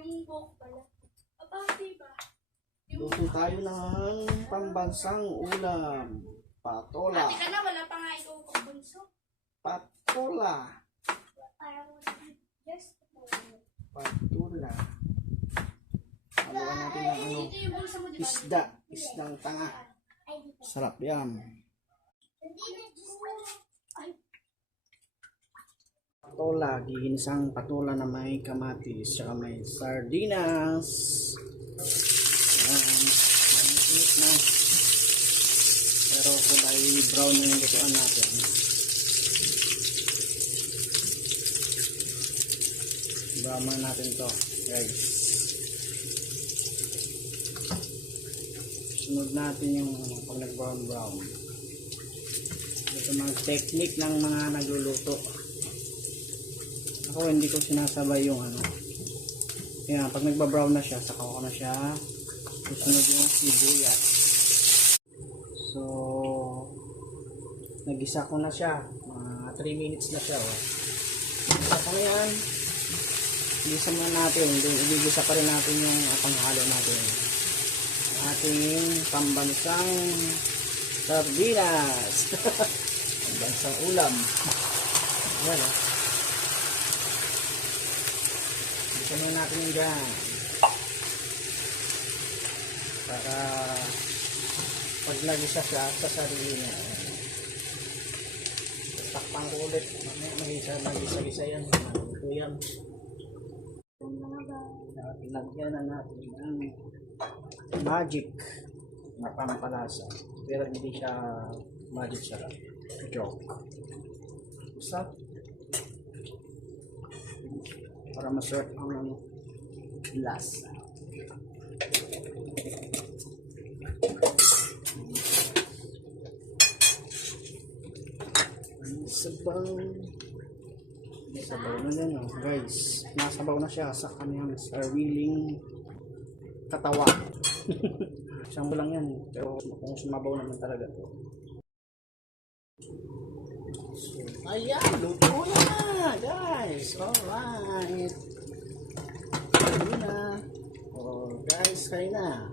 Yung buhok pala. Aba, diba? Luto tayo ng pambansang ulam. Patola. Ate ka na, wala pa nga ikaw bunso. Patola. Parang yes. Patola. Haluan natin ng ano, Ito yung bulsa mo, diba? isda. Isdang tanga. Sarap yan. Patola. Gihinsang patola na may kamatis. Saka may sardinas. Mainit na. Pero kulay brown na yung lutuan natin. Brown natin to, guys. Sunod natin yung pag nag-brown. Ito mga technique ng mga nagluluto. Ako hindi ko sinasabay yung ano. Kaya pag nagba-brown na siya, saka ko na siya susunod yung sibuyas. So, nagisa ko na siya. Mga 3 minutes na siya. Nagisa ko na yan. Igisa muna natin. Igisa pa rin natin yung panghalo natin. Ating pambansang sardinas. Pambansang ulam. Ayan o. Igisa muna natin yung dyan. Para pag nagisa siya sa sarili niya. Takpang ko ulit. Magisa yan. Ito yan. Lagyan na natin ng magic na pampalasa. Pero hindi siya magic sarap. Joke. Isa. Para masarap ang lasa. Sabaw na yan, oh, guys. Nasabaw na siya sa kanyang sariling katawan. Isang lang yan, pero kung sumabaw naman talaga to. So, ayan, luto na, guys. Alright. Kain na. Oh, guys, kain na.